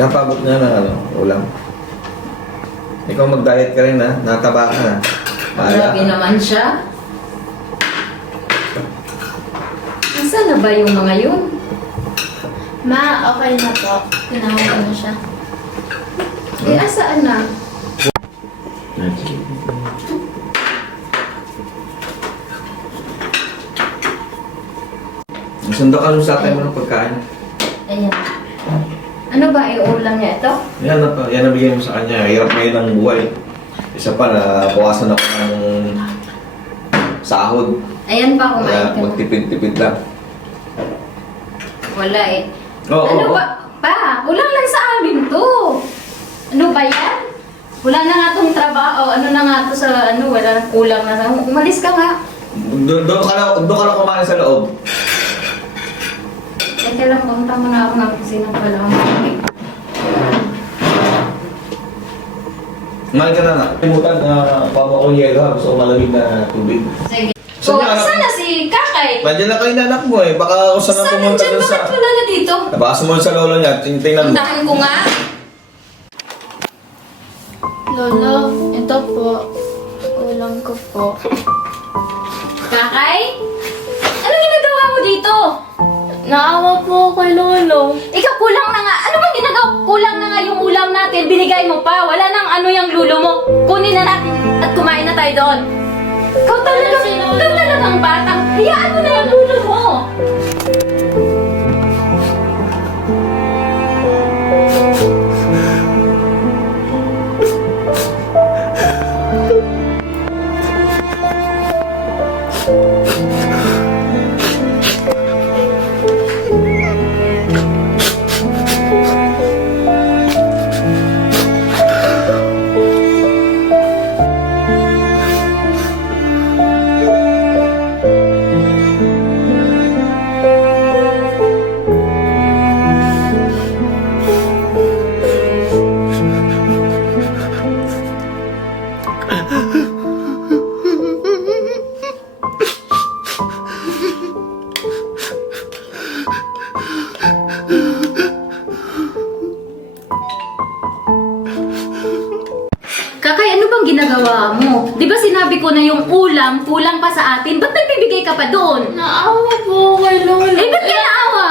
Napabot na ng ano, ulam. Ikaw mag-diet ka rin ha, nataba ka na. Grabe naman siya. Nasaan na ba yung mga yun? Ma, okay na po. Tinawag ko na siya. Eh, asaan na? Sundo ka sa atin mo ng pagkain. Ayan. Ano ba iulam niya ito? Yan na pa, yan nabigay mo sa kanya. Hirap ngayon ang buhay. Isa pa na bukasan ako ng sahod. Ayan pa, kumain Kaya ka na. magtipid-tipid lang. Wala eh. Oo, Ano oo. ba? Pa, kulang lang sa amin to. Ano ba yan? Wala na nga tong trabaho. Ano na nga to sa ano, wala na kulang na. Umalis ka nga. Doon ka lang kumain sa loob. Teka lang, punta mo na ako ng kusina pala. Kumain ka na nga. Limutan na pamo akong yelo ha. Gusto ko malamig na tubig. Sige. Saan Oh, yung anak sana si Kakay? Nandiyan na kayo nanak mo eh. Baka kung saan na Saan pumunta nandyan? doon sa... Bakit wala na dito? Baka sumunod sa lolo niya. Tingnan mo. Puntahan ko nga. Lolo, ito po. Ulam ko po. Kakay? Anong ginagawa mo dito? Naawa po kay Lolo. Ikaw kulang na nga. Ano bang ginagawa? Kulang na nga yung ulam natin. Binigay mo pa. Wala nang ano yung lulo mo. Kunin na natin at kumain na tayo doon. Ikaw talagang batang. Hayaan mo na yung lulo mo. Kakay, ano bang ginagawa mo? Di ba sinabi ko na yung ulam, kulang pa sa atin? Ba't nagbibigay ka pa doon? Naawa po kay Lolo. Eh, ba't ka naawa?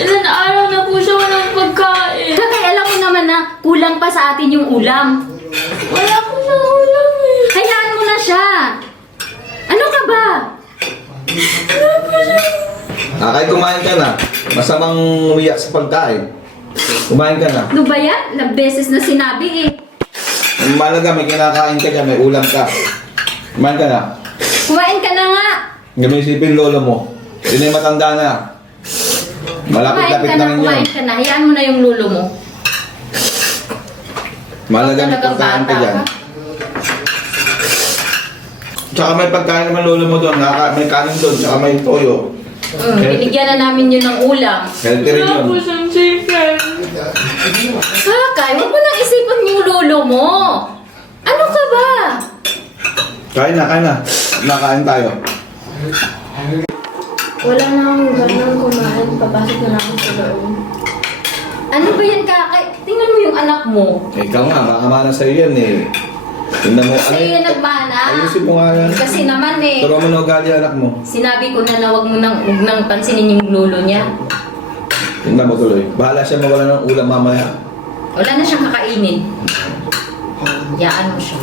Ilan araw na po siya walang pagkain. Kakay, alam mo naman na kulang pa sa atin yung ulam. Wala po sa ulam eh. Hayaan mo na siya. Ano ka ba? Kahit kumain ka na. Masamang umiyak sa pagkain. Kumain ka na. Ano ba yan? Ilang beses na sinabi eh. Ang malaga, may kinakain ka dyan, may ulam ka. Kumain ka na. Kumain ka na nga. Gamay isipin lolo mo. Yun ay matanda na. Malapit-lapit na rin yun. Kumain ka na. Hayaan mo na yung lulo mo. Malaga, may Talagang pagkain ka bata dyan. ka. Tsaka may pagkain naman lolo mo doon. May kanin doon, tsaka may toyo. Binigyan na namin yun ng ulam. Healthy rin Wala yun. po siyang chicken. Kakay, huwag mo nang isipan yung lolo mo. Ano ka ba? Kain na, kain na. Nakain tayo. Wala na akong ganun kumain. Papasok na lang ako sa loob. Ano ba yan, Kakay? Tingnan mo yung anak mo. Eh, ikaw nga, baka mana sa'yo yan eh. Tingnan mo, Sa'yo yan nagmana. ayusin mo nga yan. Kasi naman eh, Turo mo na ugali anak mo. sinabi ko na huwag nang pansinin yung lolo niya. Tingnan mo tuloy. Bahala siya mawala ng ulam mamaya. Wala na siyang kakainin. Yaan mo siya.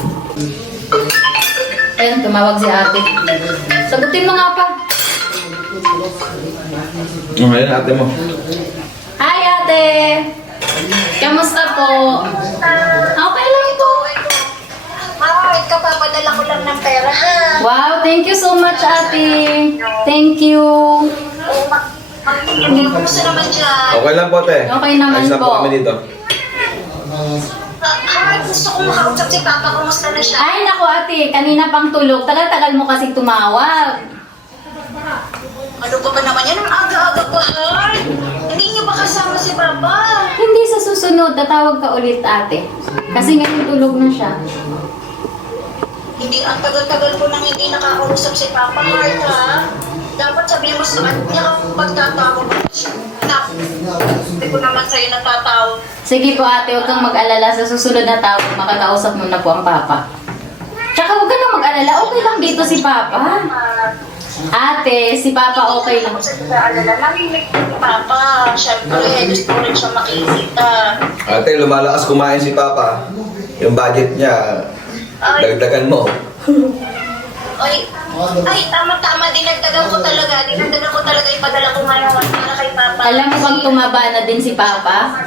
Ayun, tumawag si ate. Sagutin mo nga pa. Ngayon ate mo. Hi, ate! Kamusta po? Okay lang po. Wait ka pa, padala ko lang ng pera ha. Wow, thank you so much, ate. Thank you. Hindi ko gusto naman dyan. Okay lang po, te. Okay naman Ayos na po. kami dito. Gusto kong makausap si Papa, kumusta na siya? Ay, naku, ate. Kanina pang tulog. Tagal-tagal mo kasing tumawag. Ano pa ba naman yan? Ang aga-aga pa, ha? Hindi niyo ba kasama si Papa? Hindi sa susunod. Tatawag ka ulit, ate. Kasi ngayon tulog na siya. Hindi, ang tagal-tagal ko nang hindi nakakausap si Papa, Heart, ha? Dapat sabihin mo sa kanya kung pagtatawag mo siya. Hindi ko naman sa'yo natatawag. Sige po ate, huwag kang mag-alala. Sa susunod na tawag, makakausap mo na po ang papa. Tsaka huwag ka na mag-alala. Okay lang dito si papa. Ate, si papa okay lang. Ako sa alala, namimik ko ni Papa. Siyempre, gusto ko rin siya makikita. Ate, lumalakas kumain si Papa. Yung budget niya, dagdagan mo. Ay, tama-tama, dinagdagan ko talaga. Dinagdagan ko talaga yung padala ko ngayon para kay Papa. Alam mo bang tumaba na din si papa?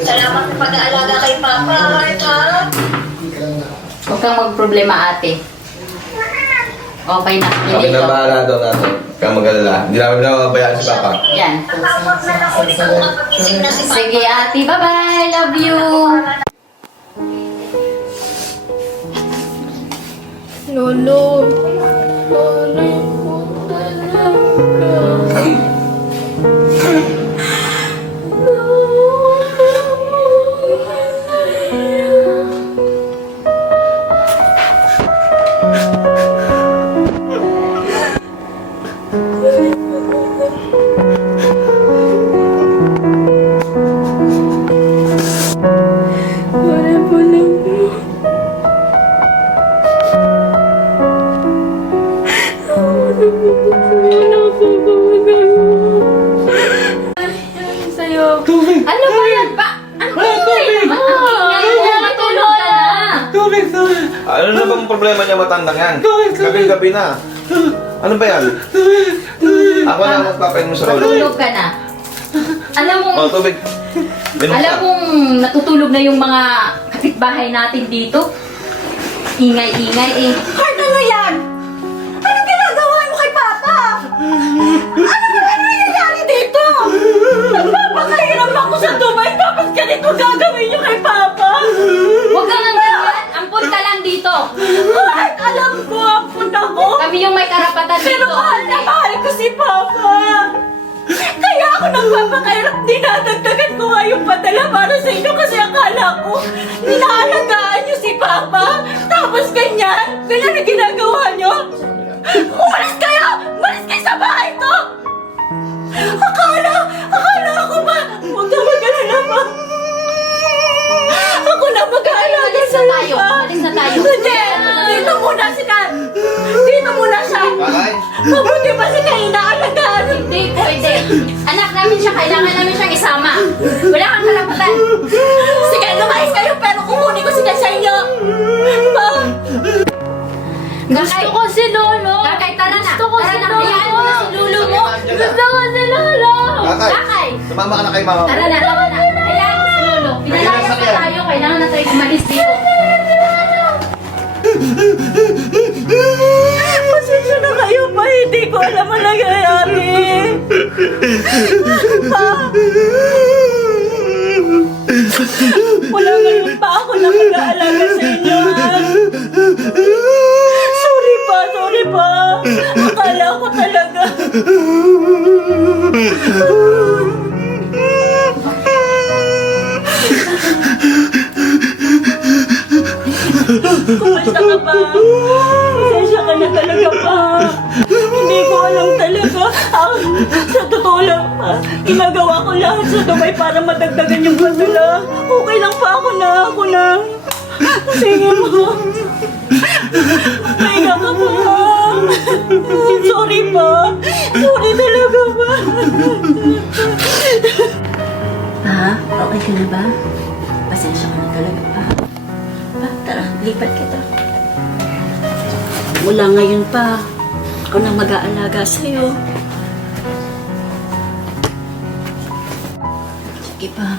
Salamat sa pag-aalaga kay Papa, Heart, ha? Huwag kang magproblema ate. Okay na. Kami na bahala daw natin. Kaya mag-alala. Hindi namin nababayaan si Papa. Yan. Tatawag na lang ulit ako kapag gising na si Papa. Sige ate, bye-bye. Love you. Lolo. Lolo po talaga. Wala po lang po. Wala po ba magagawa? Sa'yo. Ano ba yan ba? Ang ingay naman. Ang ingay na. Tulog ka na. Ano na bang problema niya matandang yan? Gabi-gabi na. Ano ba yan? Ako na magpapain mo sa ulo. Matulog ka na. Alam mo, Oh, tubig. Minom alam ka. mong natutulog na yung mga kapitbahay natin dito. Ingay-ingay eh. Heart, ano yan? Anong ginagawa mo kay Papa? Ano nangyayari dito? Nagpapakahirap ako sa Dubai tapos ganito gagawin niyo kay Papa? Huwag ka nang ganyan. Ampun ka lang dito. Heart, alam ko, ampun ako. Kami yung may karapatan dito. Pero mahal na mahal ko si Papa. Kaya ako nagpapakahirap, dinadagdagan ko nga yung padala para sa inyo kasi akala ko inaalagaan niyo si Papa. Tapos ganyan na ginagawa niyo. Umalis kayo! Umalis kayo sa bahay to! Akala ko ba? Huwag ka mag-alala pa. Ako na mag-aalaga Umalis na sa'yo tayo. pa. Umalis na tayo. Hindi! Dito muna si Kan! Dito muna siya! Kakay? Mabuti ba si Kan inaalagaan? Hindi pwede. Anak namin siya, kailangan namin siyang isama. Wala kang karapatan. Sige, lumayas kayo pero kukunin ko si Kan sa inyo! Pa! Gusto ko si Lolo. Kakay, tara na. Gusto ko Tara si na. Lolo. Hayaan mo na si Lolo mo. Gusto ko si Lolo. Kakay, Kakay. sumama ka na kay mama mo. Tara na. Hayaan mo si Lolo. Pinalayas na tayo. Kailangan na tayo umalis dito. Pasensya na kayo pa, hindi ko alam ang nangyayari. Pa! Wala ngayon pa ako na mag-aalaga sa inyo, ha? Sorry pa. Akala ko talaga. Kumusta ka pa? Pasensya ka na talaga pa. Hindi ko alam talaga. Sa totoo lang pa, ginagawa ko lahat sa Dubai para madagdagan yung padula. Okay lang pa ako na. Sige mo. Pahinga ka pa. Sorry pa. Sorry talaga pa. Okay ka na ba? Pasensya ka na talaga pa. Tara, lipat kita. Mula ngayon pa, ako na mag-aalaga sa'yo. Sige pa.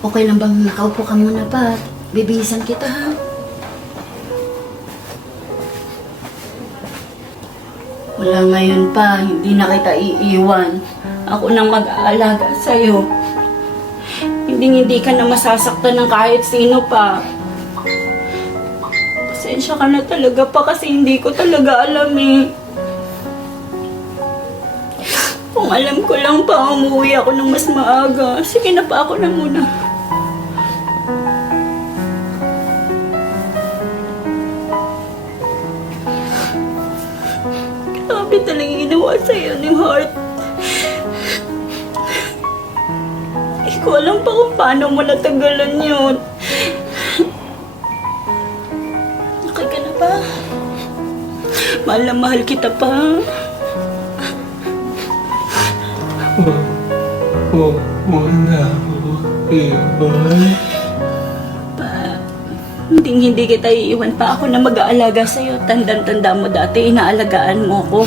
Okay lang bang nakaupo ka muna pa? Bibihisan kita, ha? Wala ngayon pa, hindi na kita iiwan. Ako nang mag-aalaga sa'yo. Hindi ka na masasaktan ng kahit sino pa. Pasensya ka na talaga pa kasi hindi ko talaga alam eh. Kung alam ko lang pa, umuwi ako ng mas maaga. Sige na pa ako na muna. Grabe talaga ginawa ginawa sa'yo ni Heart. Hindi ko alam pa kung paano mo natagalan yun. Okay ka na ba? Mahal na mahal kita pa. Wala ako iwan. Hindi kita iiwan pa ako na mag-aalaga sa'yo. Tandang-tanda mo dati, inaalagaan mo ako.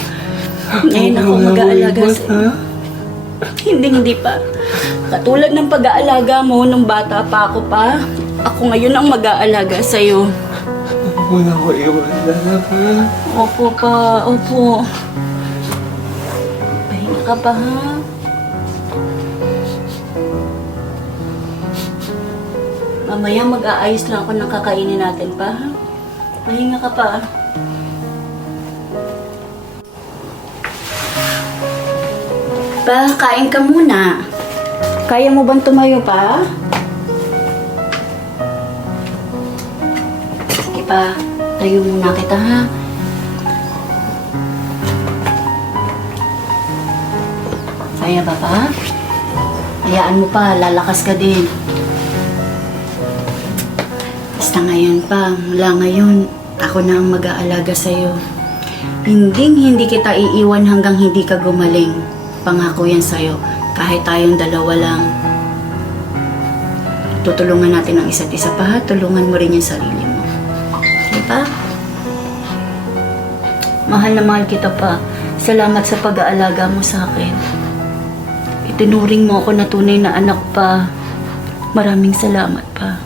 Ngayon ako mag-aalaga sa'yo. Hindi pa. Katulad ng pag-aalaga mo nung bata pa ako pa, ako ngayon ang mag-aalaga sa'yo. Wala ko iwan talaga. Opo pa, opo. Pahinga ka pa, ha? Mamaya mag-aayos lang ako ng kakainin natin pa, ha? Pahinga ka pa. Pa, kain ka muna. Kaya mo bang tumayo pa? Sige pa, tayo muna kita, ha? Kaya ba pa? Hayaan mo pa, lalakas ka din. Basta ngayon pa, mula ngayon, ako na ang mag-aalaga sa'yo. Hindi kita iiwan hanggang hindi ka gumaling. Pangako yan sa'yo, kahit tayong dalawa lang. Tutulungan natin ang isa't isa pa, ha? Tulungan mo rin yung sarili mo. Okay pa? Mahal na mahal kita pa. Salamat sa pag-aalaga mo sa akin. Itinuring mo ako na tunay na anak pa. Maraming salamat pa.